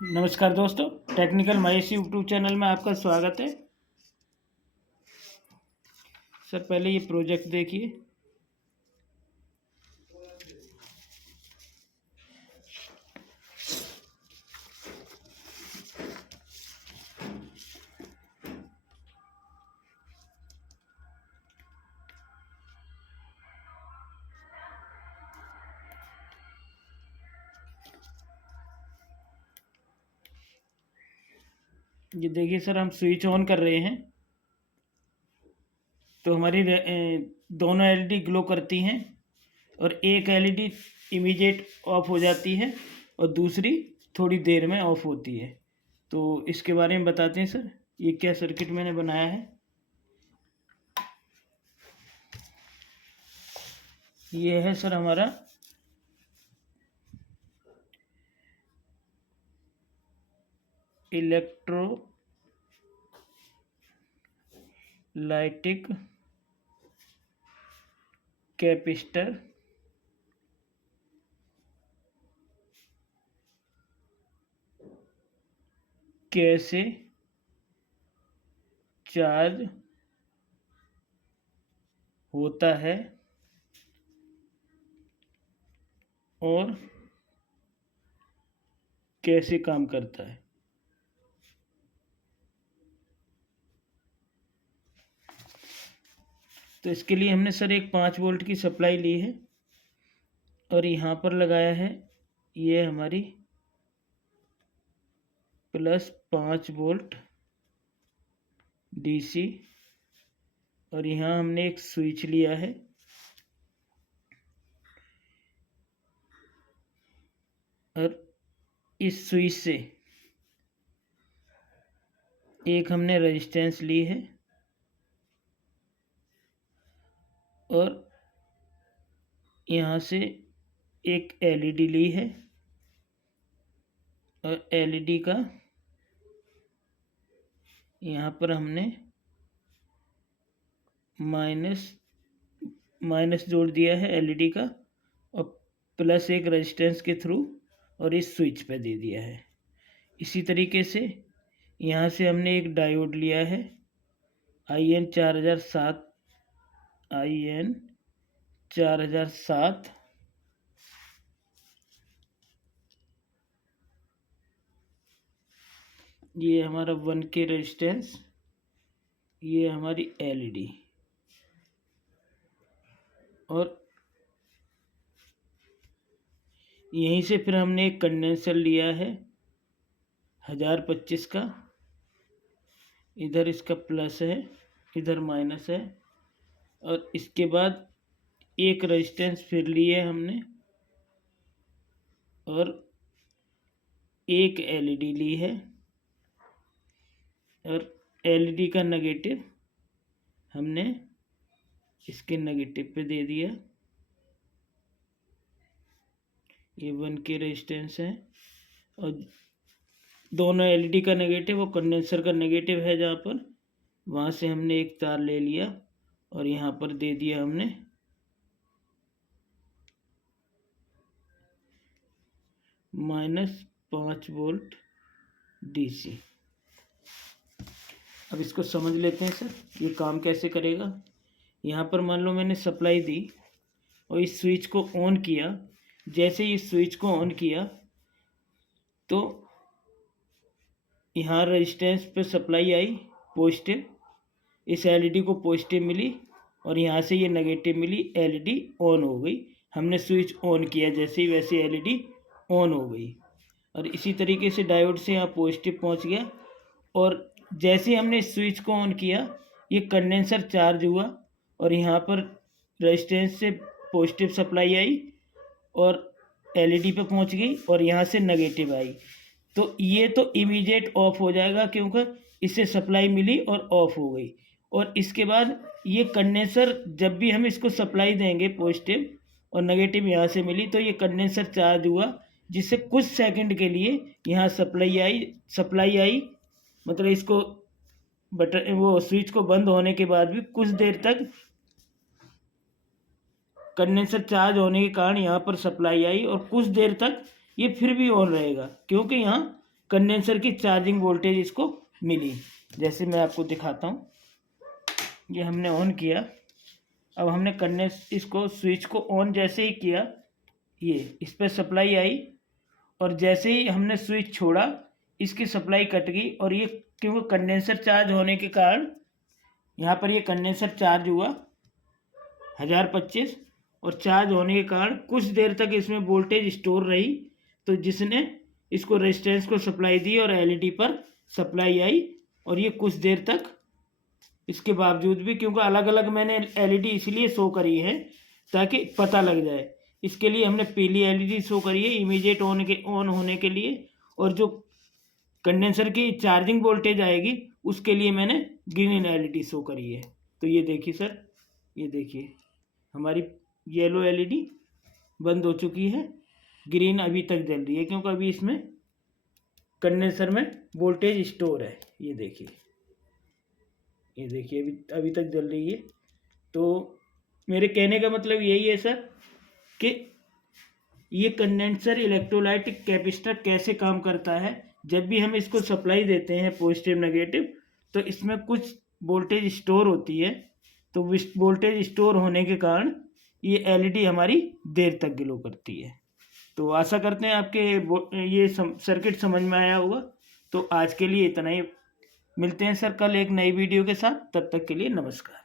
नमस्कार दोस्तों, technical Mahesh YouTube channel में आपका स्वागत है। सर पहले ये प्रोजेक्ट देखिए। ये देखिए सर, हम स्विच ऑन कर रहे हैं तो हमारी दोनों एलईडी ग्लो करती हैं और एक एलईडी इमीडिएट ऑफ हो जाती है और दूसरी थोड़ी देर में ऑफ होती है। तो इसके बारे में बताते हैं सर, ये क्या सर्किट मैंने बनाया है। ये है सर हमारा इलेक्ट्रोलाइटिक कैपेसिटर कैसे चार्ज होता है और कैसे काम करता है। तो इसके लिए हमने सर एक 5 वोल्ट की सप्लाई ली है और यहाँ पर लगाया है ये हमारी +5 वोल्ट डीसी और यहाँ हमने एक स्विच लिया है और इस स्विच से एक हमने रेजिस्टेंस ली है और यहाँ से एक एलईडी ली है और एलईडी का यहाँ पर हमने माइनस जोड़ दिया है एलईडी का और प्लस एक रेजिस्टेंस के थ्रू और इस स्विच पे दे दिया है। इसी तरीके से यहाँ से हमने एक डायोड लिया है IN 4007 ये हमारा 1K रेजिस्टेंस, ये हमारी एलईडी और यहीं से फिर हमने एक कंडेंसर लिया है 1025 का। इधर इसका प्लस है, इधर माइनस है और इसके बाद एक रेजिस्टेंस फिर लिए हमने और एक एलईडी ली है और एलईडी का नेगेटिव हमने इसके नेगेटिव पे दे दिया। ये 1K रेजिस्टेंस है और दोनों एलईडी का नेगेटिव और कंडेंसर का नेगेटिव है जहाँ पर, वहाँ से हमने एक तार ले लिया और यहाँ पर दे दिया हमने -5 वोल्ट डीसी। अब इसको समझ लेते हैं सर, ये काम कैसे करेगा। यहाँ पर मान लो मैंने सप्लाई दी और इस स्विच को ऑन किया। जैसे ही इस स्विच को ऑन किया तो यहाँ रेजिस्टेंस पे सप्लाई आई पॉजिटिव, इस एलईडी को पॉजिटिव मिली और यहाँ से ये नेगेटिव मिली, एलईडी ऑन हो गई। हमने स्विच ऑन किया जैसे ही, वैसे एलईडी ऑन हो गई और इसी तरीके से डायोड से यहाँ पॉजिटिव पहुँच गया और जैसे ही हमने स्विच को ऑन किया ये कंडेंसर चार्ज हुआ और यहाँ पर रेजिस्टेंस से पॉजिटिव सप्लाई आई और एलईडी पे पहुँच गई और यहाँ से नेगेटिव आई। तो ये तो इमीडिएट ऑफ हो जाएगा क्योंकि इससे सप्लाई मिली और ऑफ हो गई। और इसके बाद ये कंडेंसर जब भी हम इसको सप्लाई देंगे पॉजिटिव और नेगेटिव यहाँ से मिली तो ये कंडेंसर चार्ज हुआ, जिससे कुछ सेकंड के लिए यहाँ सप्लाई आई मतलब इसको बटन वो स्विच को बंद होने के बाद भी कुछ देर तक कंडेंसर चार्ज होने के कारण यहाँ पर सप्लाई आई और कुछ देर तक ये फिर भी ऑन रहेगा क्योंकि यहाँ कंडेंसर की चार्जिंग वोल्टेज इसको मिली। जैसे मैं आपको दिखाता हूँ, ये हमने ऑन किया। अब हमने इसको स्विच को ऑन जैसे ही किया, ये इस पर सप्लाई आई और जैसे ही हमने स्विच छोड़ा इसकी सप्लाई कट गई। और ये क्योंकि कंडेंसर चार्ज होने के कारण यहाँ पर ये कंडेंसर चार्ज हुआ 1025 और चार्ज होने के कारण कुछ देर तक इसमें वोल्टेज स्टोर रही, तो जिसने इसको रेजिस्टेंस को सप्लाई दी और एलईडी पर सप्लाई आई। और ये कुछ देर तक इसके बावजूद भी, क्योंकि अलग अलग मैंने एलईडी इसलिए शो करी है ताकि पता लग जाए, इसके लिए हमने पीली एलईडी शो करी है इमीडिएट ऑन होने के लिए, और जो कंडेंसर की चार्जिंग वोल्टेज आएगी उसके लिए मैंने ग्रीन एलईडी शो करी है। तो ये देखिए सर, ये देखिए हमारी येलो एलईडी बंद हो चुकी है, ग्रीन अभी तक जल रही है क्योंकि अभी इसमें कंडेंसर में वोल्टेज स्टोर है। ये देखिए, ये देखिए अभी तक जल रही है। तो मेरे कहने का मतलब यही है सर कि ये कंडेंसर इलेक्ट्रोलाइट कैपेसिटर कैसे काम करता है। जब भी हम इसको सप्लाई देते हैं पॉजिटिव नेगेटिव, तो इसमें कुछ वोल्टेज स्टोर होती है, तो वोल्टेज स्टोर होने के कारण ये एलईडी हमारी देर तक ग्लो करती है। तो आशा करते हैं आपके ये सर्किट समझ में आया होगा। तो आज के लिए इतना ही, मिलते हैं सर कल एक नई वीडियो के साथ, तब तक के लिए नमस्कार।